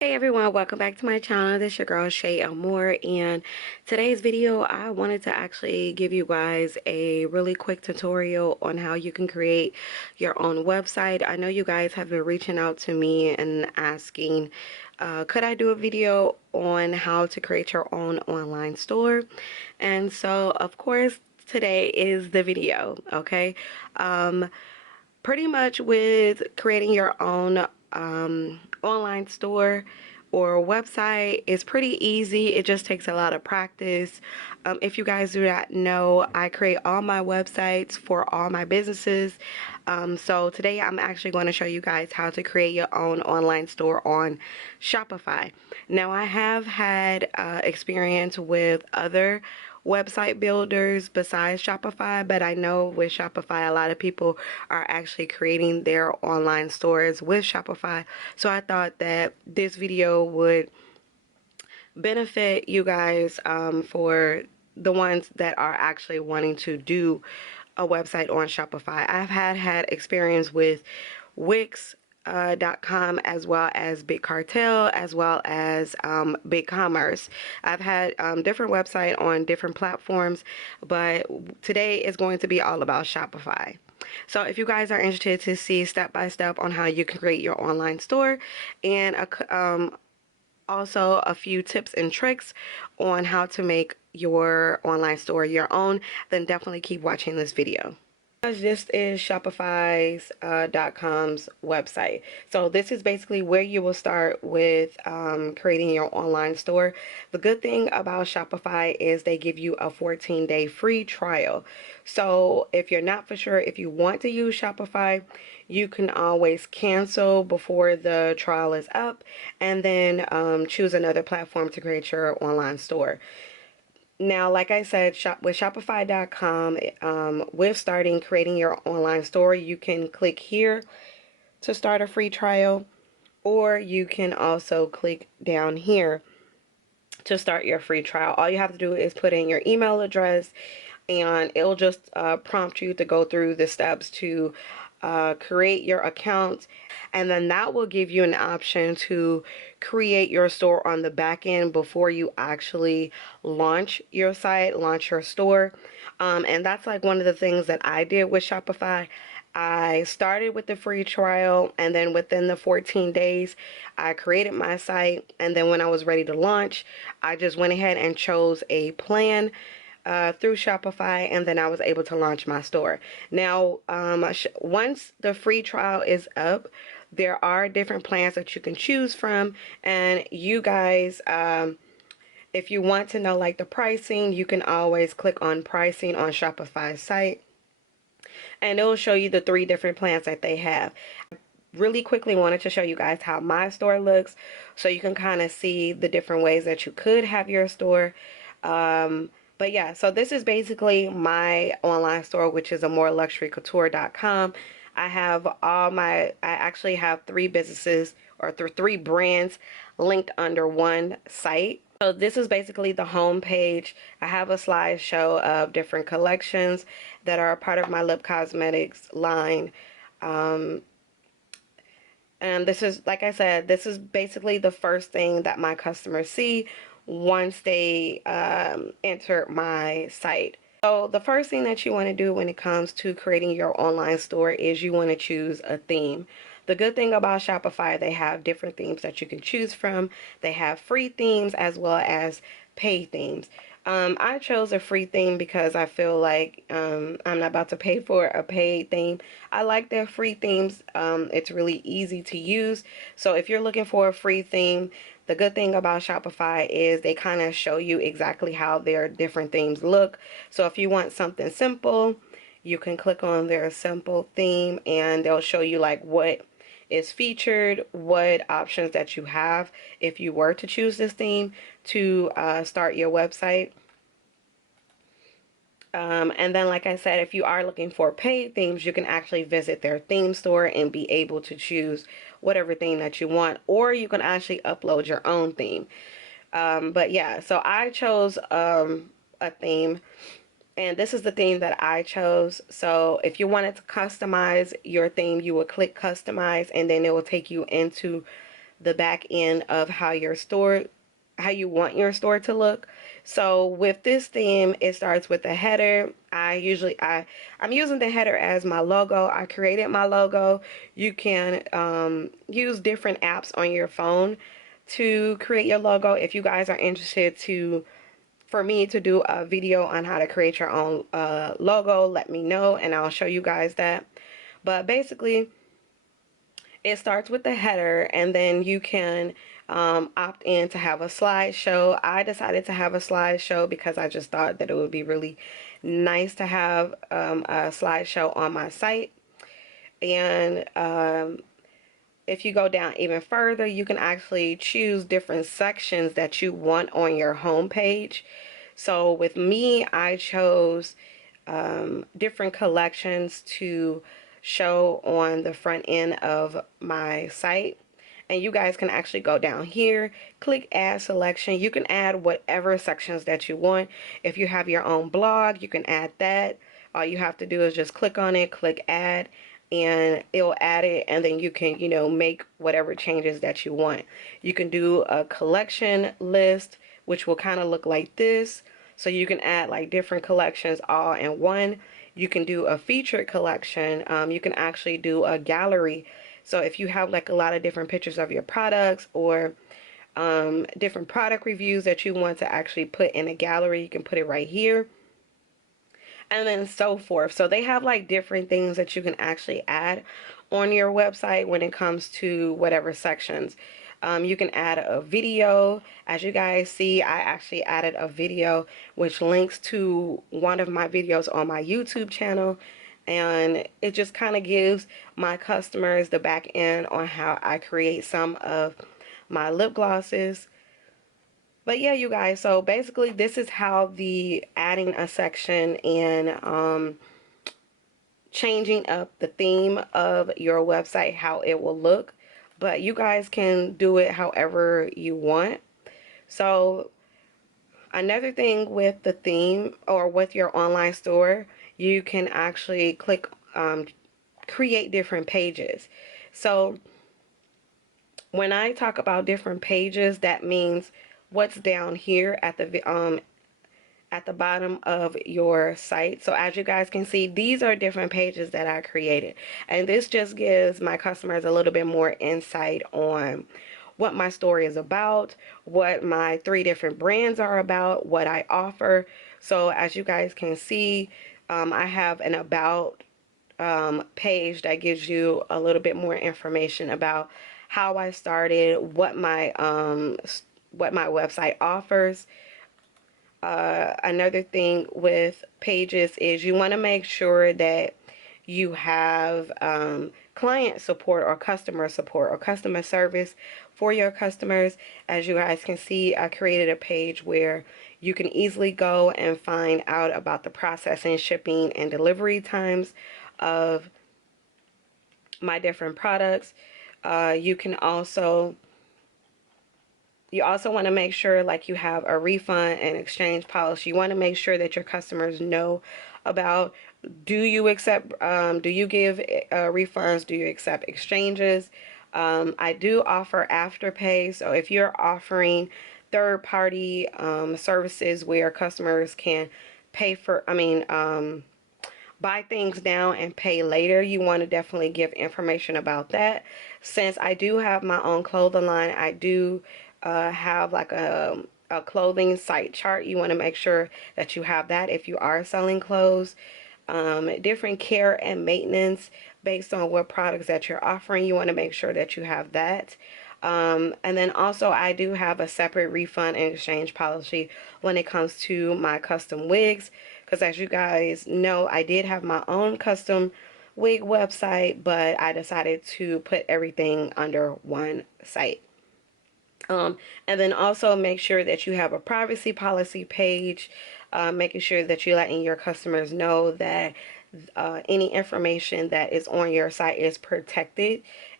Hey everyone, welcome back to my channel. This is your girl Shay Amour, and today's video I wanted to actually give you guys a really quick tutorial on how you can create your own website. I know you guys have been reaching out to me and asking could I do a video on how to create your own online store, and so of course today is the video. Okay, pretty much with creating your own online store or website is pretty easy. It just takes a lot of practice. If you guys do not know, I create all my websites for all my businesses. So today I'm actually going to show you guys how to create your own online store on Shopify. Now I have had experience with other website builders besides Shopify, but I know with Shopify a lot of people are actually creating their online stores with Shopify. So I thought that this video would benefit you guys for the ones that are actually wanting to do a website on Shopify. I've had experience with Wix, .com, as well as Big Cartel, as well as BigCommerce. I've had different websites on different platforms, but today is going to be all about Shopify. So if you guys are interested to see step by step on how you can create your online store and also a few tips and tricks on how to make your online store your own, then definitely keep watching this video. This is Shopify's .com's website. So this is basically where you will start with creating your online store. The good thing about Shopify is they give you a 14-day free trial. So if you're not for sure if you want to use Shopify, you can always cancel before the trial is up and then choose another platform to create your online store. Now, like I said, with Shopify.com, with starting creating your online store, you can click here to start a free trial, or you can also click down here to start your free trial. All you have to do is put in your email address, and it'll just prompt you to go through the steps to create your account, and then that will give you an option to create your store on the back end before you actually launch your site, launch your store. And that's like one of the things that I did with Shopify. I started with the free trial, and then within the 14 days I created my site, and then when I was ready to launch, I just went ahead and chose a plan through Shopify, and then I was able to launch my store. Now, once the free trial is up, there are different plans that you can choose from, and you guys, if you want to know like the pricing, you can always click on pricing on Shopify's site, and it will show you the 3 different plans that they have. Really quickly wanted to show you guys how my store looks so you can kind of see the different ways that you could have your store. But yeah, so this is basically my online store, which is amourluxurycouture.com. I actually have 3 businesses or 3 brands linked under one site. So this is basically the home page. I have a slideshow of different collections that are a part of my lip cosmetics line. And this is, like I said, this is basically the first thing that my customers see once they enter my site. So the first thing that you want to do when it comes to creating your online store is you want to choose a theme. The good thing about Shopify, they have different themes that you can choose from. They have free themes as well as paid themes. I chose a free theme because I feel like I'm not about to pay for a paid theme. I like their free themes. It's really easy to use. So if you're looking for a free theme, the good thing about Shopify is they kind of show you exactly how their different themes look. So if you want something simple, you can click on their simple theme and they'll show you like what is featured, what options that you have if you were to choose this theme to start your website. And then, like I said, if you are looking for paid themes, you can actually visit their theme store and be able to choose whatever theme that you want, or you can actually upload your own theme. But yeah, so I chose a theme, and this is the theme that I chose. So if you wanted to customize your theme, you would click customize, and then it will take you into the back end of how you want your store to look. So with this theme, it starts with the header. I'm using the header as my logo. I created my logo. You can use different apps on your phone to create your logo. If you guys are interested for me to do a video on how to create your own logo, let me know and I'll show you guys that. But basically, it starts with the header, and then you can opt in to have a slideshow. I decided to have a slideshow because I just thought that it would be really nice to have a slideshow on my site. And if you go down even further, you can actually choose different sections that you want on your home page. So with me, I chose different collections to show on the front end of my site. And you guys can actually go down here, click add selection. You can add whatever sections that you want. If you have your own blog, you can add that. All you have to do is just click on it, click add, and it'll add it, and then you can, make whatever changes that you want. You can do a collection list, which will kind of look like this. So you can add like different collections all in one. You can do a featured collection. You can actually do a gallery. So if you have like a lot of different pictures of your products, or different product reviews that you want to actually put in a gallery, you can put it right here. And then so forth. So they have like different things that you can actually add on your website when it comes to whatever sections. You can add a video. As you guys see, I actually added a video which links to one of my videos on my YouTube channel. And it just kind of gives my customers the back end on how I create some of my lip glosses. But yeah, you guys, so basically this is how the adding a section and changing up the theme of your website, how it will look. But you guys can do it however you want. So another thing with the theme or with your online store, you can actually click create different pages. So when I talk about different pages, that means what's down here at the bottom of your site. So as you guys can see, these are different pages that I created, and this just gives my customers a little bit more insight on what my store is about, what my 3 different brands are about, what I offer. So as you guys can see, I have an about page that gives you a little bit more information about how I started, what my website offers. Another thing with pages is you want to make sure that you have client support or customer service for your customers. As you guys can see, I created a page where you can easily go and find out about the processing, shipping, and delivery times of my different products. You also want to make sure like you have a refund and exchange policy. You want to make sure that your customers know about, do you give refunds? Do you accept exchanges? I do offer afterpay. So if you're offering third-party services where customers can pay for, buy things now and pay later, you want to definitely give information about that. Since I do have my own clothing line, I do have like a clothing site chart. You want to make sure that you have that if you are selling clothes. Different care and maintenance based on what products that you're offering. You want to make sure that you have that. And then also I do have a separate refund and exchange policy when it comes to my custom wigs, because as you guys know, I did have my own custom wig website, but I decided to put everything under one site. And then also make sure that you have a privacy policy page, making sure that you're letting your customers know that any information that is on your site is protected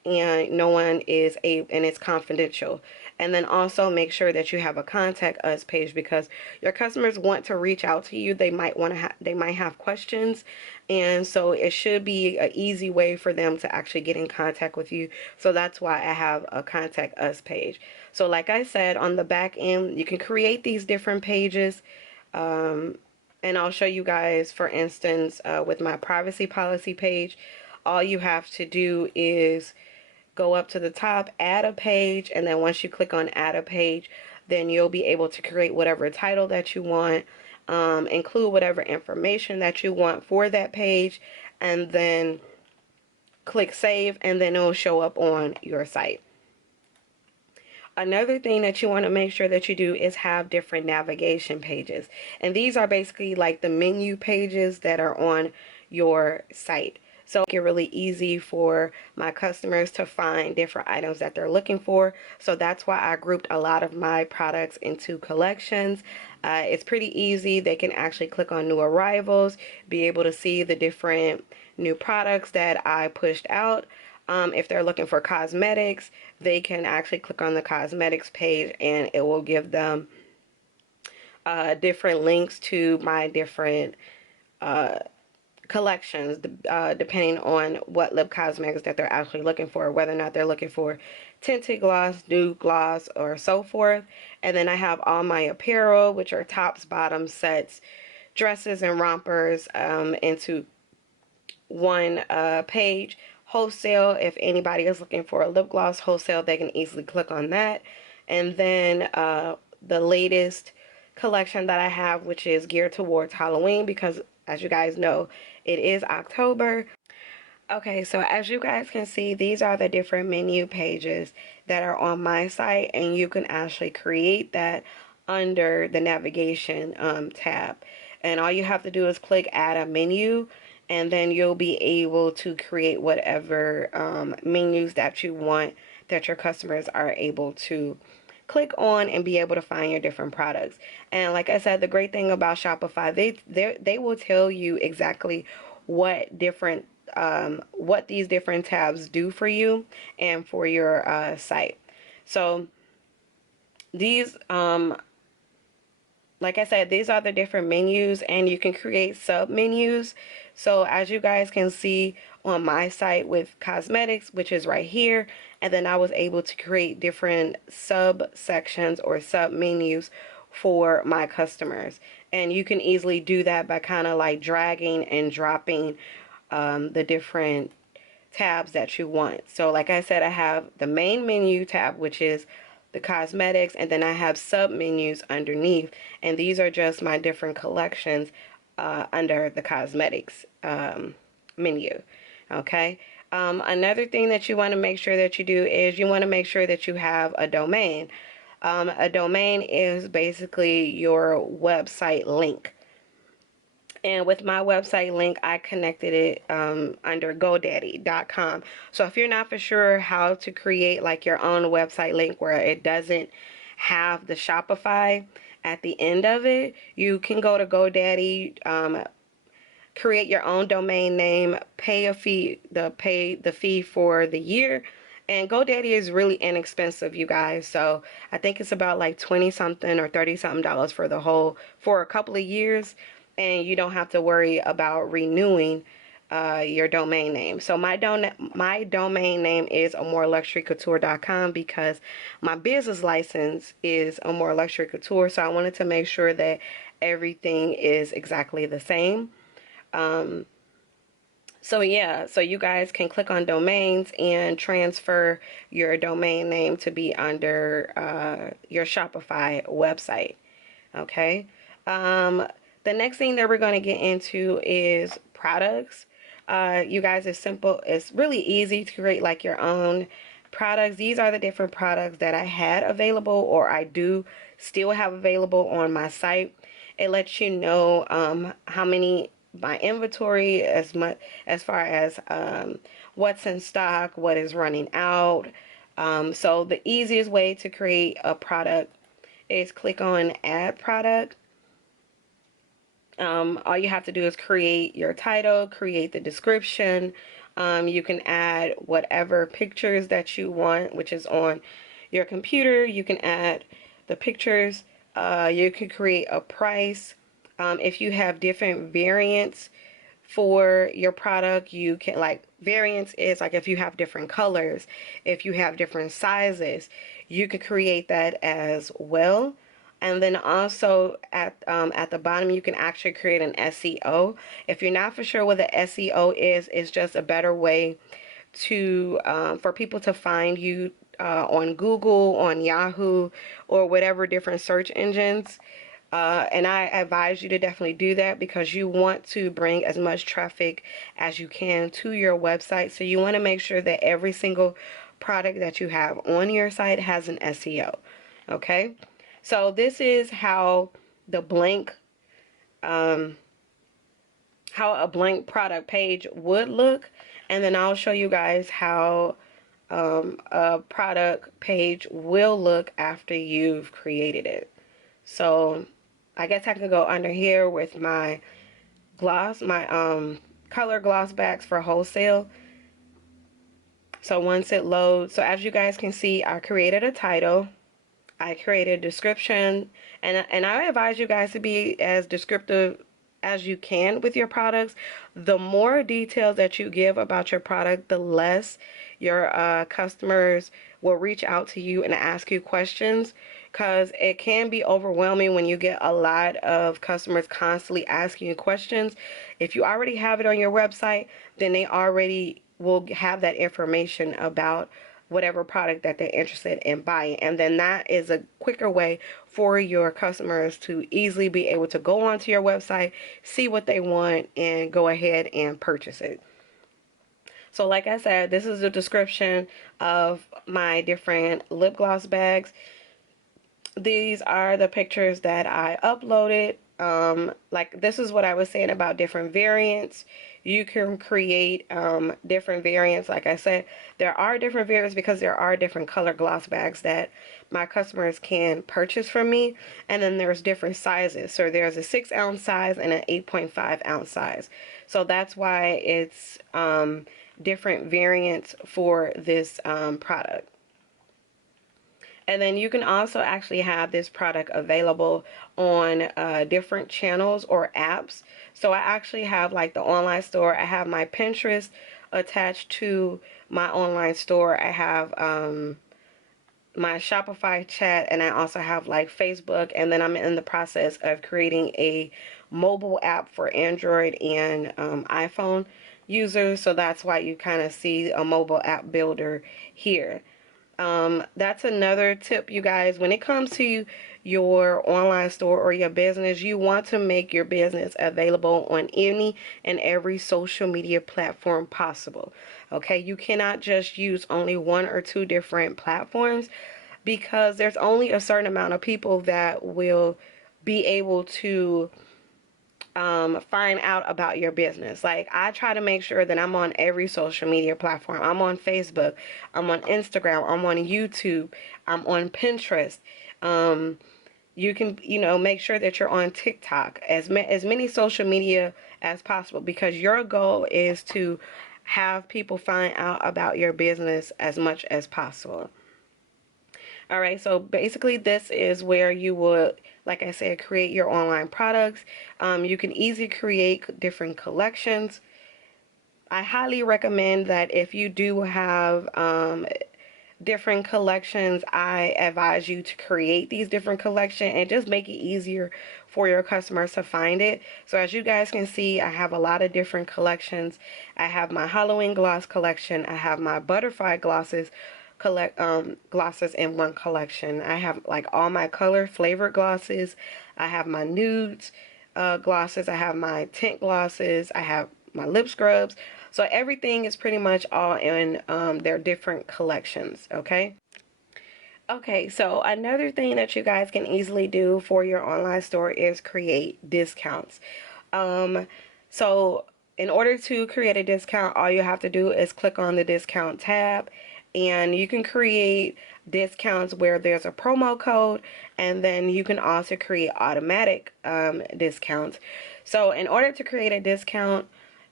and no one is and it's confidential. And then also make sure that you have a contact us page, because your customers want to reach out to you. They might want to they might have questions, and so it should be an easy way for them to actually get in contact with you. So that's why I have a contact us page. So like I said, on the back end, you can create these different pages. And I'll show you guys, for instance, with my privacy policy page, all you have to do is go up to the top, add a page, and then once you click on add a page, then you'll be able to create whatever title that you want, include whatever information that you want for that page, and then click save, and then it'll show up on your site. Another thing that you want to make sure that you do is have different navigation pages. And these are basically like the menu pages that are on your site. So make it really easy for my customers to find different items that they're looking for. So that's why I grouped a lot of my products into collections. It's pretty easy. They can actually click on new arrivals, be able to see the different new products that I pushed out. If they're looking for cosmetics, they can actually click on the cosmetics page and it will give them different links to my different collections, depending on what lip cosmetics that they're actually looking for, whether or not they're looking for tinted gloss, nude gloss, or so forth. And then I have all my apparel, which are tops, bottoms, sets, dresses, and rompers into one page. Wholesale, if anybody is looking for a lip gloss wholesale, they can easily click on that. And then the latest collection that I have, which is geared towards Halloween, because as you guys know, it is October. Okay, so as you guys can see, these are the different menu pages that are on my site, and you can actually create that under the navigation tab. And all you have to do is click add a menu, and then you'll be able to create whatever menus that you want, that your customers are able to click on and be able to find your different products. And like I said, the great thing about Shopify, they will tell you exactly what different what these different tabs do for you and for your site. So these like I said, these are the different menus, and you can create sub menus. So as you guys can see on my site with cosmetics, which is right here, and then I was able to create different sub sections or sub menus for my customers. And you can easily do that by kind of like dragging and dropping the different tabs that you want. So like I said, I have the main menu tab, which is the cosmetics, and then I have sub menus underneath, and these are just my different collections under the cosmetics menu. Okay. Another thing that you want to make sure that you do is you want to make sure that you have a domain. A domain is basically your website link. And with my website link, I connected it under GoDaddy.com. So if you're not for sure how to create like your own website link where it doesn't have the Shopify at the end of it, you can go to GoDaddy, create your own domain name, pay a fee, pay the fee for the year. And GoDaddy is really inexpensive, you guys. So I think it's about like 20 something or 30 something dollars for the whole, for a couple of years. And you don't have to worry about renewing your domain name. So my domain name is amourluxurycouture.com, because my business license is Amour Luxury Couture. So I wanted to make sure that everything is exactly the same. So yeah, so you guys can click on domains and transfer your domain name to be under your Shopify website. Okay. The next thing that we're going to get into is products. You guys, it's simple. It's really easy to create like your own products. These are the different products that I had available, or I do still have available on my site. It lets you know how many, my inventory, as far as what's in stock, what is running out. So the easiest way to create a product is click on add product. All you have to do is create your title, create the description, You can add whatever pictures that you want, which is on your computer. You can add the pictures. You can create a price. If you have different variants for your product, you can, like, variants is like if you have different colors, if you have different sizes, you could create that as well. And then also at the bottom, you can actually create an SEO. If you're not for sure what the SEO is, it's just a better way to for people to find you on Google, on Yahoo, or whatever different search engines. And I advise you to definitely do that because you want to bring as much traffic as you can to your website. So you want to make sure that every single product that you have on your site has an SEO. Okay, so this is how the blank how a blank product page would look, and then I'll show you guys how a product page will look after you've created it. So I guess I could go under here with my gloss, my color gloss backs for wholesale. So once it loads, so as you guys can see, I created a title, I created a description, and I advise you guys to be as descriptive as you can with your products. The more details that you give about your product, the less your customers will reach out to you and ask you questions, because it can be overwhelming when you get a lot of customers constantly asking you questions. If you already have it on your website, then they already will have that information about whatever product that they're interested in buying, and then that is a quicker way for your customers to easily be able to go onto your website, see what they want, and go ahead and purchase it. So like I said, this is a description of my different lip gloss bags. These are the pictures that I uploaded. Like, this is what I was saying about different variants. You can create different variants. Like I said, there are different variants because there are different color gloss bags that my customers can purchase from me. And then there's different sizes. So there's a 6-ounce size and an 8.5-ounce size. So that's why it's different variants for this product. And then you can also actually have this product available on different channels or apps. So I actually have, like, the online store. I have my Pinterest attached to my online store. I have my Shopify chat, and I also have, like, Facebook. And then I'm in the process of creating a mobile app for Android and iPhone users. So that's why you kind of see a mobile app builder here. That's another tip, you guys. When it comes to your online store or your business, you want to make your business available on any and every social media platform possible. Okay, you cannot just use only one or two different platforms, because there's only a certain amount of people that will be able to find out about your business. Like, I try to make sure that I'm on every social media platform. I'm on Facebook, I'm on Instagram, I'm on YouTube, I'm on Pinterest. You can, make sure that you're on TikTok, as many social media as possible, because your goal is to have people find out about your business as much as possible. All right, so basically this is where you would, like I said, create your online products. You can easily create different collections. I highly recommend that if you do have different collections, I advise you to create these different collections and just make it easier for your customers to find it. So as you guys can see, I have a lot of different collections. I have my Halloween gloss collection. I have my butterfly glosses glosses in one collection. I have, like, all my color flavored glosses. I have my nudes glosses. I have my tint glosses. I have my lip scrubs. So everything is pretty much all in their different collections. Okay. Okay, so another thing that you guys can easily do for your online store is create discounts. So in order to create a discount, all you have to do is click on the discount tab, and you can create discounts where there's a promo code, and then you can also create automatic discounts. So in order to create a discount,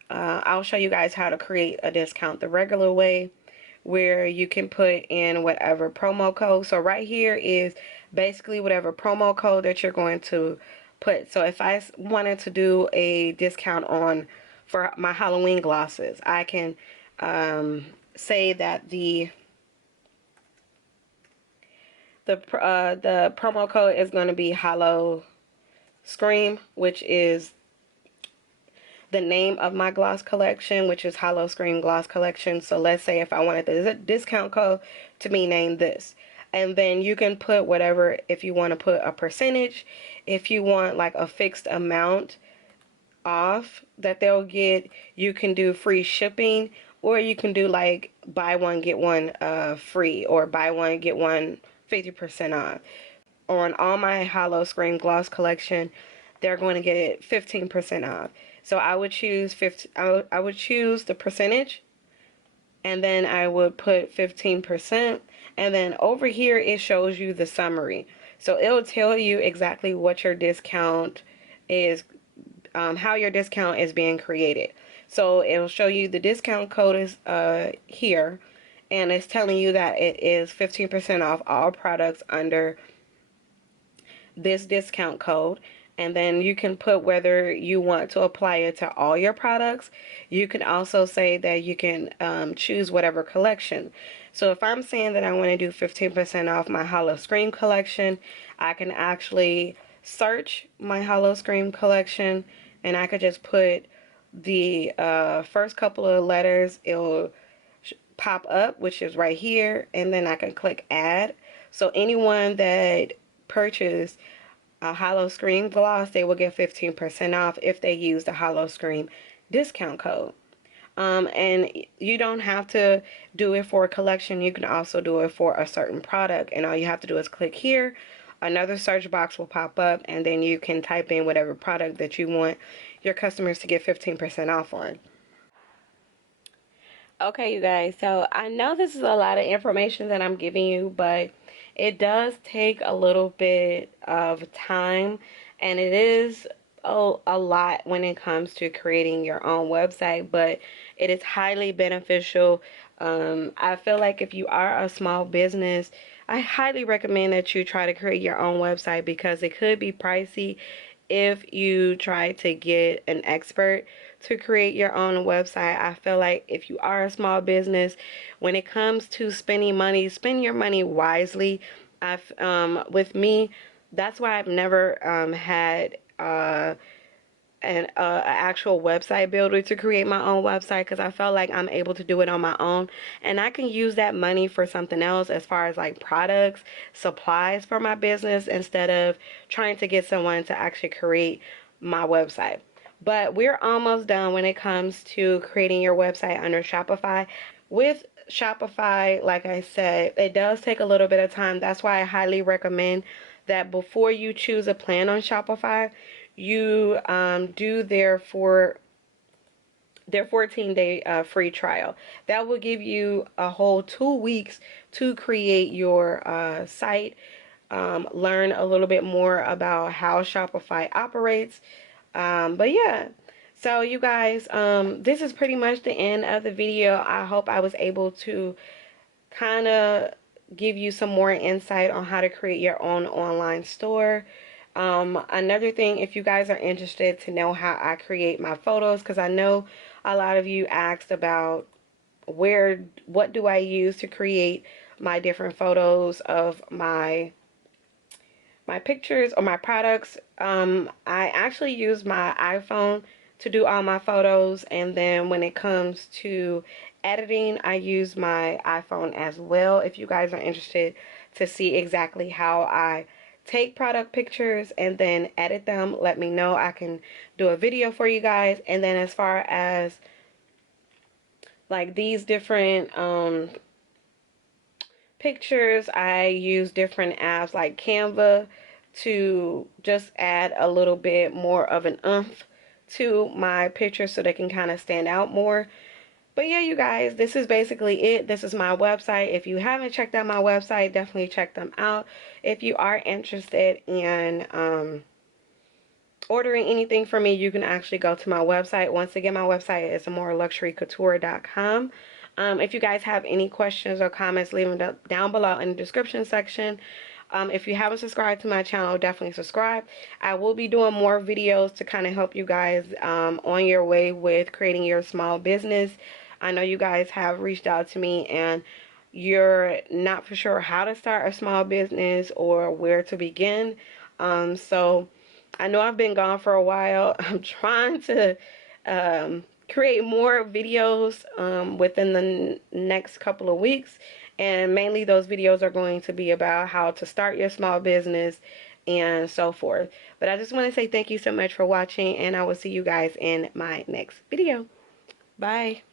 I'll show you guys how to create a discount the regular way, where you can put in whatever promo code. So right here is basically whatever promo code that you're going to put. So if I wanted to do a discount on for my Halloween glosses, I can say that the promo code is going to be Hollow Scream, which is the name of my gloss collection, which is Hollow Scream Gloss Collection. So let's say if I wanted the discount code to be named this. And then you can put whatever, if you want to put a percentage, if you want like a fixed amount off that they'll get, you can do free shipping, or you can do like buy one get one free, or buy one get one 50% off. On all my Hollow Scream Gloss collection, they're going to get 15% off. So I would choose I would choose the percentage, and then I would put 15%, and then over here it shows you the summary. So it'll tell you exactly what your discount is, how your discount is being created. So it'll show you the discount code is here, and it's telling you that it is 15% off all products under this discount code. And then you can put whether you want to apply it to all your products. You can also say that you can choose whatever collection. So if I'm saying that I want to do 15% off my Hollow Scream collection, I can actually search my Hollow Scream collection, and I could just put the first couple of letters. It'll pop up, which is right here, and then I can click add. So anyone that purchased a Hollow Scream gloss, they will get 15% off if they use the Hollow Scream discount code. And you don't have to do it for a collection. You can also do it for a certain product, and all you have to do is click here. Another search box will pop up, and then you can type in whatever product that you want your customers to get 15% off on. Okay, you guys, so I know this is a lot of information that I'm giving you, but it does take a little bit of time, and it is a lot when it comes to creating your own website, but it is highly beneficial. I feel like if you are a small business, I highly recommend that you try to create your own website, because it could be pricey if you try to get an expert to create your own website. I feel like if you are a small business, when it comes to spending money, spend your money wisely. With me, that's why I've never had an actual website builder to create my own website, because I felt like I'm able to do it on my own, and I can use that money for something else, as far as like products, supplies for my business, instead of trying to get someone to actually create my website. But we're almost done when it comes to creating your website under Shopify. With Shopify, like I said, it does take a little bit of time. That's why I highly recommend that before you choose a plan on Shopify, you do their 14-day free trial. That will give you a whole 2 weeks to create your site, learn a little bit more about how Shopify operates. But yeah, so you guys, this is pretty much the end of the video. I hope I was able to kind of give you some more insight on how to create your own online store. Another thing, if you guys are interested to know how I create my photos, because I know a lot of you asked about what do I use to create my different photos of my pictures or my products. I actually use my iPhone to do all my photos, and then when it comes to editing, I use my iPhone as well. If you guys are interested to see exactly how I take product pictures and then edit them, let me know. I can do a video for you guys. And then as far as like these different pictures, I use different apps like Canva to just add a little bit more of an oomph to my pictures so they can kind of stand out more. But yeah, you guys, this is basically it. This is my website. If you haven't checked out my website, definitely check them out. If you are interested in ordering anything from me, you can actually go to my website. Once again, my website is amourluxurycouture.com. If you guys have any questions or comments, leave them down below in the description section. If you haven't subscribed to my channel, definitely subscribe. I will be doing more videos to kind of help you guys on your way with creating your small business. I know you guys have reached out to me and you're not for sure how to start a small business or where to begin. So I know I've been gone for a while. I'm trying to create more videos within the next couple of weeks. And mainly those videos are going to be about how to start your small business and so forth. But I just want to say thank you so much for watching, and I will see you guys in my next video. Bye.